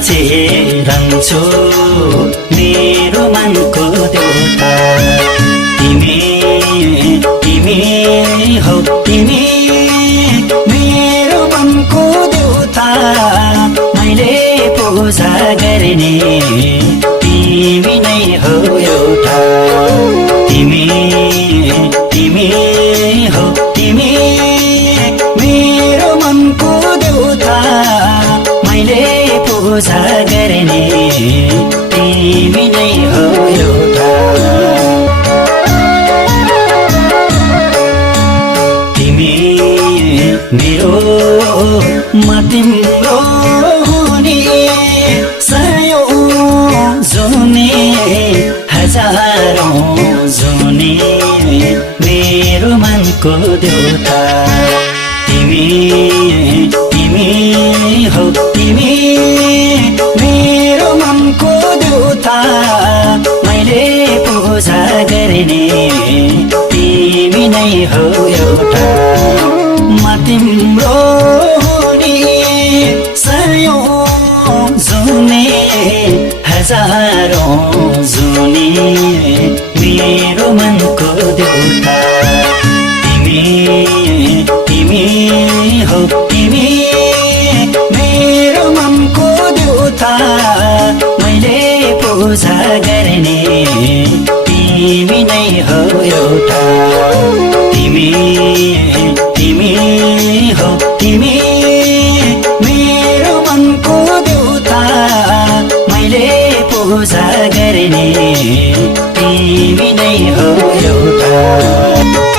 नाचिरहन्छु मेरो मनको देउता। तिमी तिमी हो तिमी मेरो मनको देउता। मैले पूजा गर्ने तिमी नै हो एउटा। तिमी तिमी हो तिमी मेरो मनको देउता। मैले पूजा गर्ने तिमी नै हो एउटा। तिमी मेरो म तिम्रो हुने सयौं जुने हजारौं जुने मेरो मनको देउता। तिमी तिमी हो तिमी मेरो मनको देउता। मैले पूजा गर्ने तिमी नै हो एउटा। म तिम्रो हुने सयौं जुने हजारौं जुने मेरो मनको देउता। तिमी तिमी हो तिमी मेरो मनको देउता। मैले पूजा गर्ने तिमी नै हो एउटा। तिमी तिमी हो तिमी मेरो मनको देउता। मैले पूजा गर्ने तिमी नै हो एउटा।